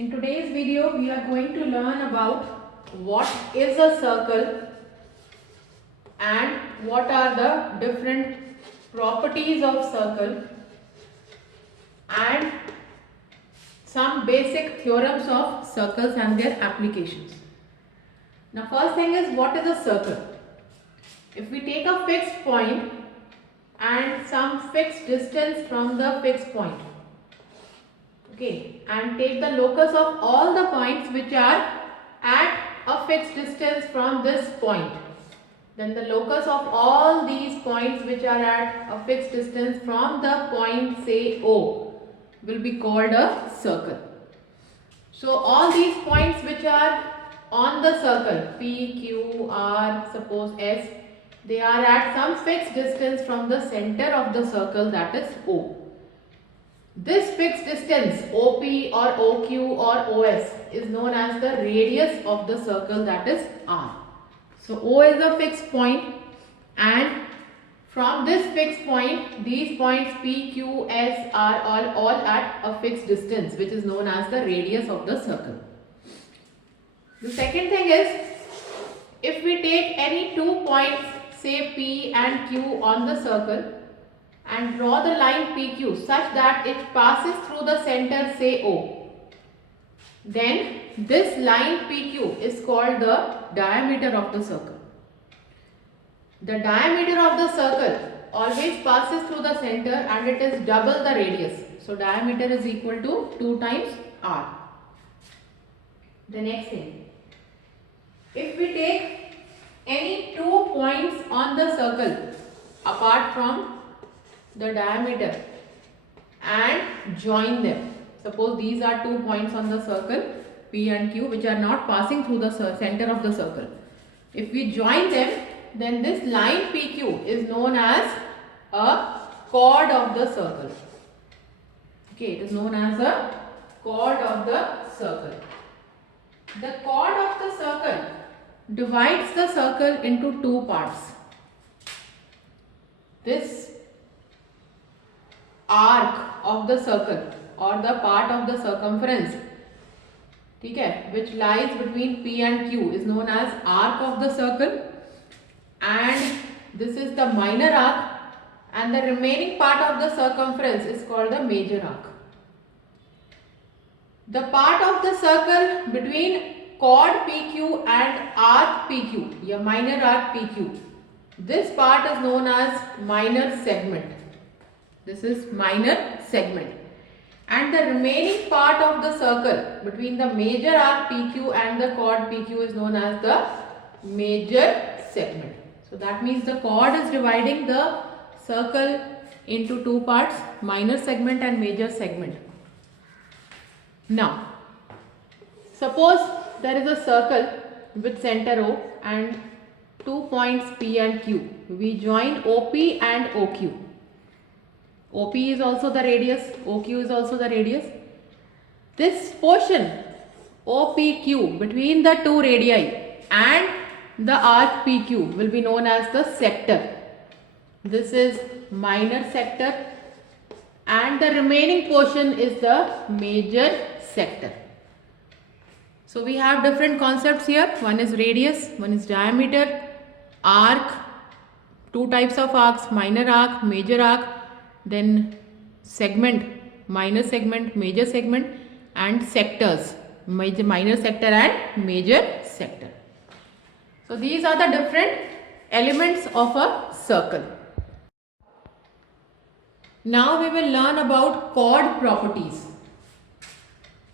In today's video, we are going to learn about what is a circle and what are the different properties of circle and some basic theorems of circles and their applications. Now, first thing is, what is a circle? If we take a fixed point and some fixed distance from the fixed point, okay, and take the locus of all the points which are at a fixed distance from this point, then the locus of all these points which are at a fixed distance from the point, say O, will be called a circle. So all these points which are on the circle, P, Q, R, suppose S, they are at some fixed distance from the center of the circle, that is O. This fixed distance, OP or OQ or OS, is known as the radius of the circle, that is R. So O is a fixed point, and from this fixed point, these points P, Q, S are all at a fixed distance, which is known as the radius of the circle. The second thing is, if we take any 2 points, say P and Q on the circle, and draw the line PQ such that it passes through the center, say O, then this line PQ is called the diameter of the circle. The diameter of the circle always passes through the center and it is double the radius. So diameter is equal to 2 times R. The next thing, if we take any 2 points on the circle apart from the diameter and join them. Suppose these are 2 points on the circle P and Q which are not passing through the center of the circle. If we join them, then this line PQ is known as a chord of the circle. Okay, it is known as a chord of the circle. The chord of the circle divides the circle into 2 parts. This arc of the circle or the part of the circumference, okay, which lies between P and Q is known as arc of the circle, and this is the minor arc, and the remaining part of the circumference is called the major arc. The part of the circle between chord PQ and arc PQ, your minor arc PQ, this part is known as minor segment. This is minor segment, and the remaining part of the circle between the major arc PQ and the chord PQ is known as the major segment. So that means the chord is dividing the circle into 2 parts, minor segment and major segment. Now, suppose there is a circle with center O and 2 points P and Q. We join OP and OQ. OP is also the radius, OQ is also the radius. This portion OPQ between the 2 radii and the arc PQ will be known as the sector. This is minor sector, and the remaining portion is the major sector. So we have different concepts here. One is radius, one is diameter, arc, 2 types of arcs, minor arc, major arc, then segment, minor segment, major segment, and sectors, minor sector and major sector. So these are the different elements of a circle. Now we will learn about chord properties.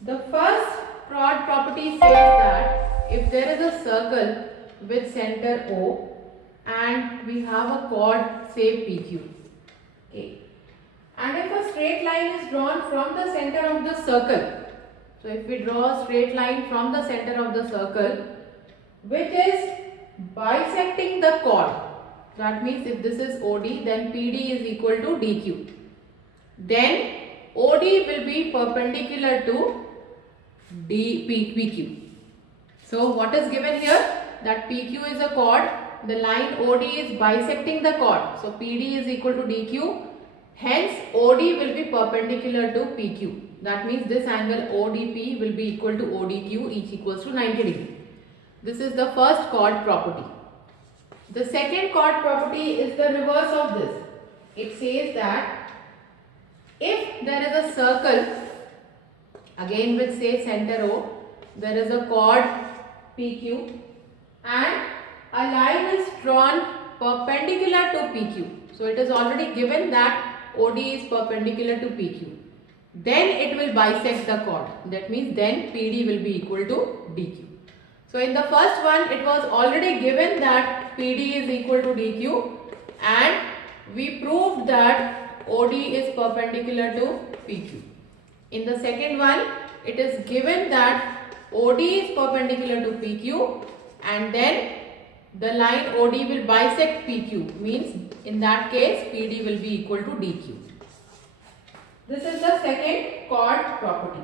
The first chord property says that if there is a circle with center O and we have a chord, say PQ, okay, and if a straight line is drawn from the center of the circle, so if we draw a straight line from the center of the circle which is bisecting the chord, that means if this is OD, then PD is equal to DQ, then OD will be perpendicular to PQ. So what is given here? That PQ is a chord, the line OD is bisecting the chord, so PD is equal to DQ. Hence, OD will be perpendicular to PQ. That means this angle ODP will be equal to ODQ, each equals to 90 degree. This is the first chord property. The second chord property is the reverse of this. It says that if there is a circle, again with say center O, there is a chord PQ and a line is drawn perpendicular to PQ. So it is already given that OD is perpendicular to PQ. Then it will bisect the chord. That means then PD will be equal to DQ. So in the first one it was already given that PD is equal to DQ and we proved that OD is perpendicular to PQ. In the second one it is given that OD is perpendicular to PQ and then the line OD will bisect PQ, means in that case PD will be equal to DQ. This is the second chord property.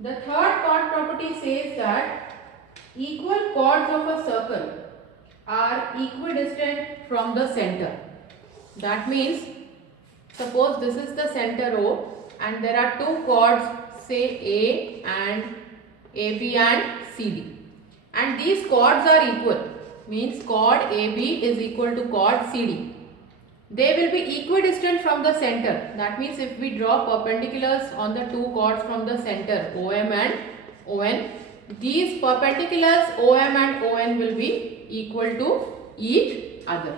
The third chord property says that equal chords of a circle are equidistant from the center. That means suppose this is the center O and there are two chords, say A and AB and CD, and these chords are equal, means chord AB is equal to chord CD. They will be equidistant from the center. That means if we draw perpendiculars on the two chords from the center OM and ON, these perpendiculars OM and ON will be equal to each other.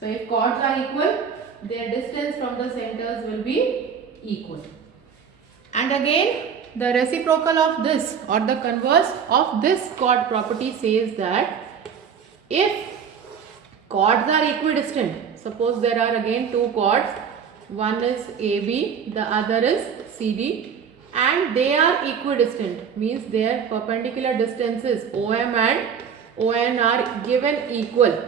So if chords are equal, their distance from the centers will be equal. And again the reciprocal of this or the converse of this chord property says that if chords are equidistant, suppose there are again two chords, one is AB, the other is CD, and they are equidistant, means their perpendicular distances OM and ON are given equal,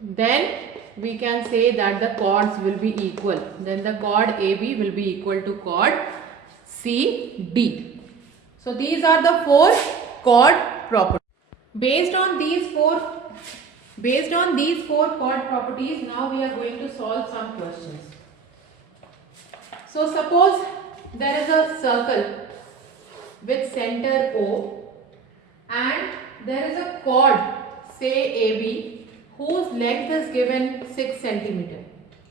then we can say that the chords will be equal. Then the chord AB will be equal to chord CD. So these are the four chord properties. Based on these four chord properties, now we are going to solve some questions. So suppose there is a circle with center O and there is a chord, say AB, whose length is given 6 cm.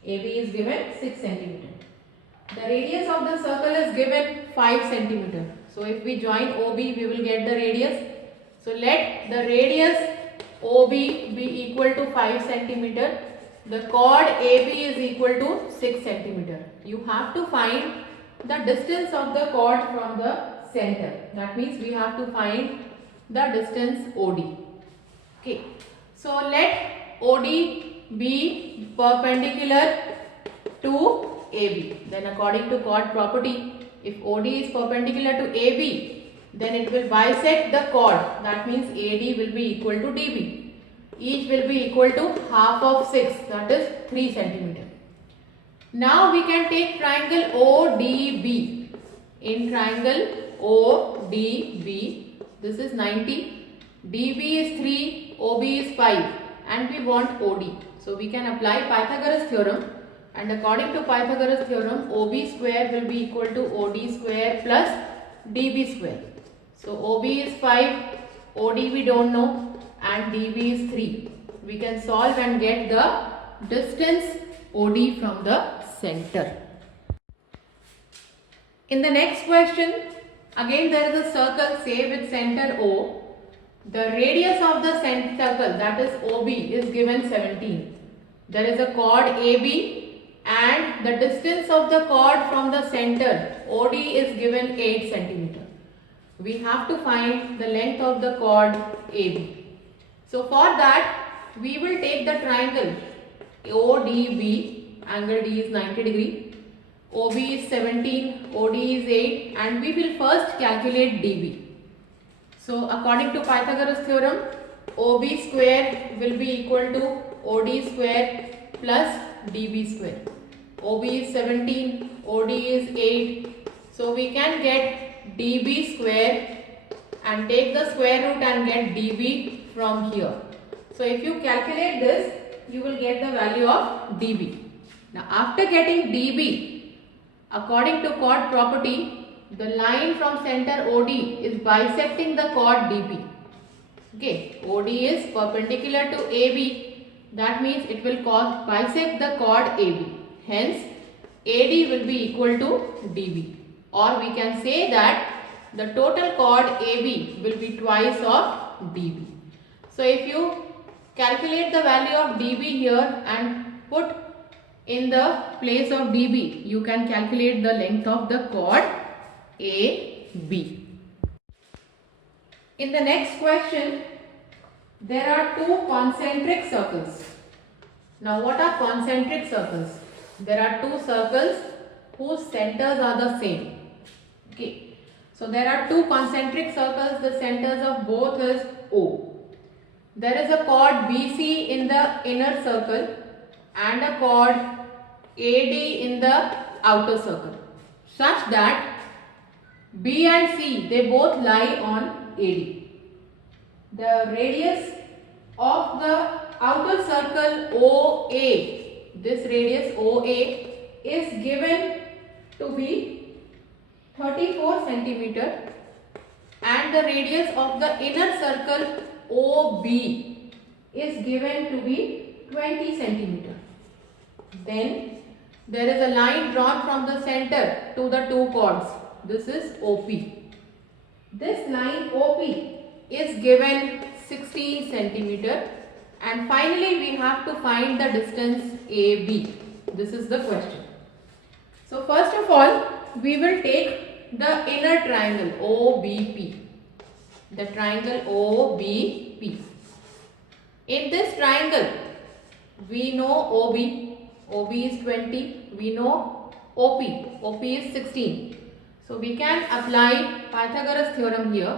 AB is given 6 cm. The radius of the circle is given 5 cm. So if we join OB, we will get the radius. So let the radius OB be equal to 5 cm. The chord AB is equal to 6 cm. You have to find the distance of the chord from the center. That means we have to find the distance OD. Okay. So let OD be perpendicular to AB. Then according to chord property, if OD is perpendicular to AB, then it will bisect the chord. That means AD will be equal to DB. Each will be equal to half of 6, that is 3 cm. Now we can take triangle ODB. In triangle ODB, this is 90, DB is 3, OB is 5 and we want OD. So we can apply Pythagoras theorem, and according to Pythagoras theorem, OB square will be equal to OD square plus DB square. So OB is 5, OD we don't know, and DB is 3. We can solve and get the distance OD from the center. In the next question, again there is a circle, say with center O. The radius of the circle, that is OB, is given 17. There is a chord AB and the distance of the chord from the center OD is given 8 cm. We have to find the length of the chord AB. So for that, we will take the triangle ODB, angle D is 90 degree, OB is 17, OD is 8, and we will first calculate DB. So according to Pythagoras theorem, OB square will be equal to OD square plus DB square. OB is 17, OD is 8. So we can get DB square and take the square root and get DB from here. So if you calculate this, you will get the value of DB. Now after getting DB, according to chord property, the line from center OD is bisecting the chord DB. Okay, OD is perpendicular to AB. That means it will bisect the chord AB. Hence, AD will be equal to DB. Or we can say that the total chord AB will be twice of DB. So if you calculate the value of DB here and put in the place of DB, you can calculate the length of the chord AB. In the next question, there are two concentric circles. Now what are concentric circles? There are two circles whose centers are the same. Okay. So there are two concentric circles, the centers of both is O. There is a chord BC in the inner circle and a chord AD in the outer circle, such that B and C, they both lie on AD. The radius of the outer circle OA, this radius OA is given to be 34 centimeter and the radius of the inner circle OB is given to be 20 centimeter. Then there is a line drawn from the center to the two chords. This is OP. This line OP is given 16 centimeter, and finally we have to find the distance AB. This is the question. So first of all, we will take the inner triangle OBP. The triangle OBP. In this triangle, we know OB is 20, we know OP is 16. So we can apply Pythagoras theorem here,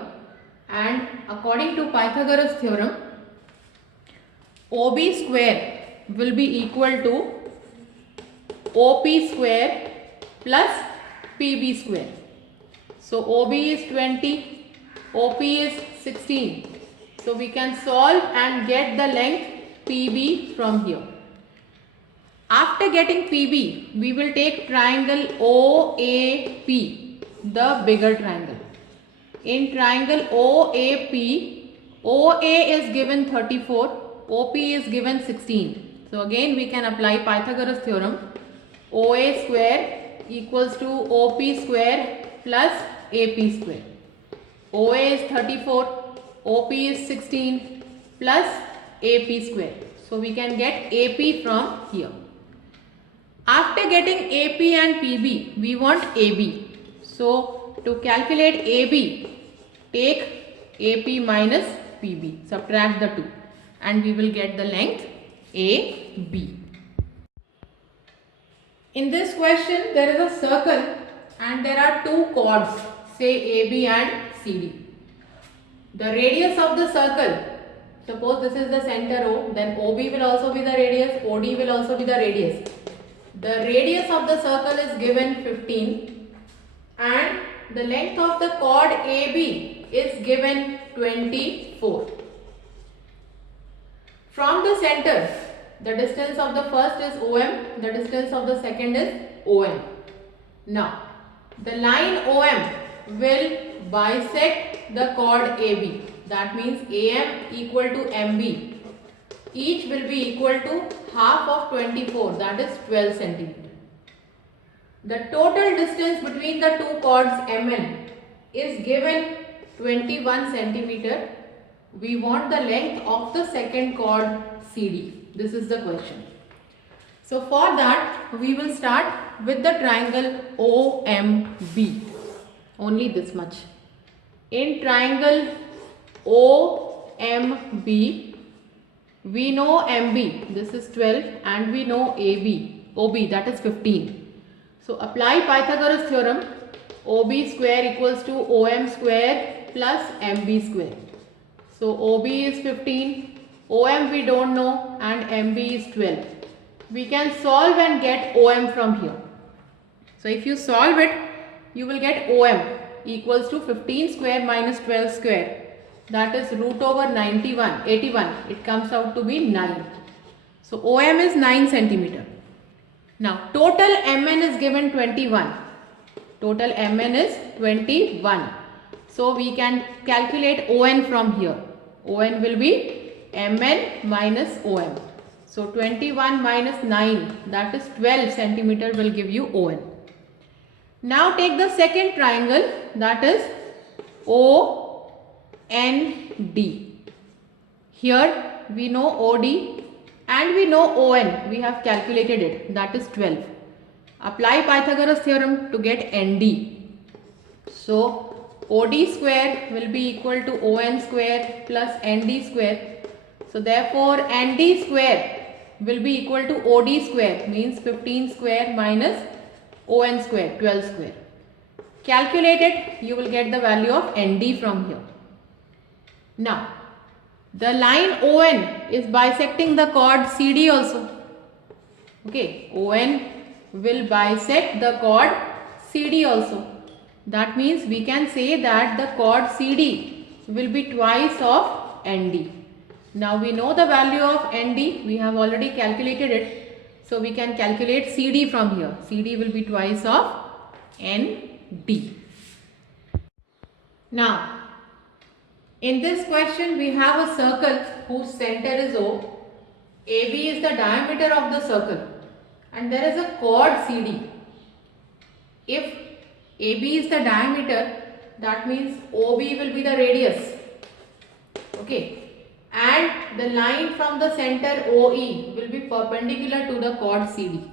and according to Pythagoras theorem, OB square will be equal to OP square plus PB square. So OB is 20, OP is 16. So we can solve and get the length PB from here. After getting PB, we will take triangle OAP, the bigger triangle. In triangle OAP, OA is given 34, OP is given 16. So again we can apply Pythagoras theorem. OA square equals to OP square plus AP square. OA is 34, OP is 16 plus AP square. So we can get AP from here. After getting AP and PB, we want AB. So to calculate AB, take AP minus PB, subtract the two, and we will get the length AB. In this question, there is a circle and there are two chords, say AB and CD. The radius of the circle, suppose this is the center O, then OB will also be the radius, OD will also be the radius. The radius of the circle is given 15 and the length of the chord AB is given 24. From the center, the distance of the first is OM, the distance of the second is OM. Now, the line OM will bisect the chord AB. That means AM equal to MB. Each will be equal to half of 24, that is 12 centimeter. The total distance between the two chords MN is given 21 centimeter. We want the length of the second chord CD. This is the question. So for that, we will start with the triangle OMB. Only this much. In triangle OMB, we know MB, this is 12, and we know OB, that is 15. So apply Pythagoras theorem. OB square equals to OM square plus MB square. So OB is 15, OM we don't know, and MB is 12. We can solve and get OM from here. So if you solve it, you will get OM equals to 15 square minus 12 square. That is root over 81. It comes out to be 9. So OM is 9 centimeter. Now total MN is given 21. Total Mn is 21. So we can calculate On from here. On will be Mn minus Om. So 21 minus 9, that is 12 centimeter will give you On. Now take the second triangle, that is OND. Here we know OD and we know ON. We have calculated it, that is 12. Apply Pythagoras theorem to get ND. So OD square will be equal to ON square plus ND square. So therefore ND square will be equal to OD square, means 15 square minus ON square, 12 square. Calculate it, you will get the value of ND from here. Now the line ON is bisecting the chord CD also. Okay, ON will bisect the chord CD also. That means we can say that the chord CD will be twice of ND. Now we know the value of ND, we have already calculated it. So we can calculate CD from here. CD will be twice of ND. Now in this question we have a circle whose center is O. AB is the diameter of the circle and there is a chord CD. If AB is the diameter, that means OB will be the radius. Okay. And the line from the center OE will be perpendicular to the chord CD.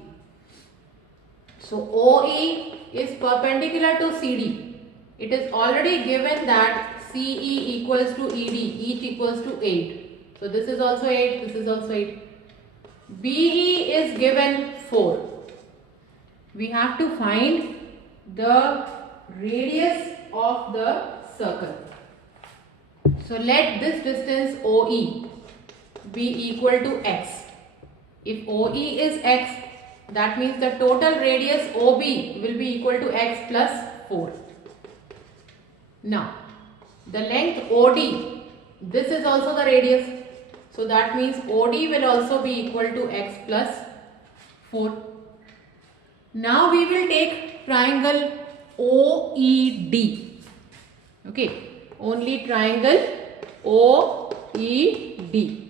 So OE is perpendicular to CD. It is already given that CE equals to ED, each equals to 8. So this is also 8, this is also 8. BE is given 4. We have to find the radius of the circle. So let this distance OE be equal to x. If OE is x, that means the total radius OB will be equal to x plus 4. Now the length OD, this is also the radius. So that means OD will also be equal to x plus 4. Now we will take triangle OED. Okay. Only triangle OED.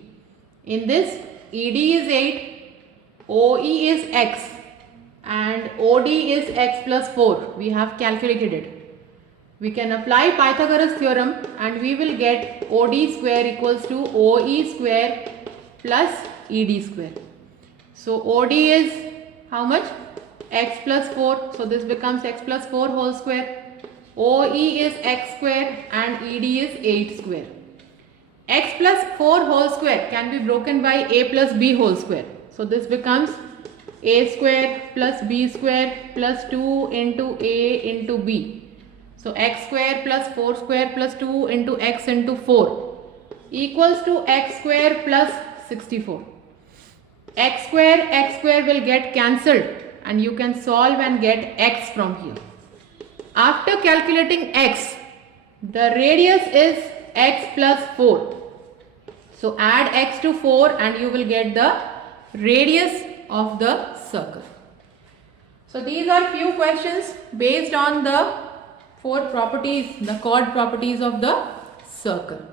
In this, ED is 8, OE is x and OD is x plus 4. We have calculated it. We can apply Pythagoras theorem and we will get OD square equals to OE square plus ED square. So OD is how much? X plus 4. So this becomes x plus 4 whole square. OE is x square and ED is 8 square. X plus 4 whole square can be broken by a plus b whole square. So this becomes a square plus b square plus 2 into a into b. So x square plus 4 square plus 2 into x into 4 equals to x square plus 64. X square will get cancelled and you can solve and get x from here. After calculating x, the radius is x plus 4. So add x to 4 and you will get the radius of the circle. So these are few questions based on the 4 properties, the chord properties of the circle.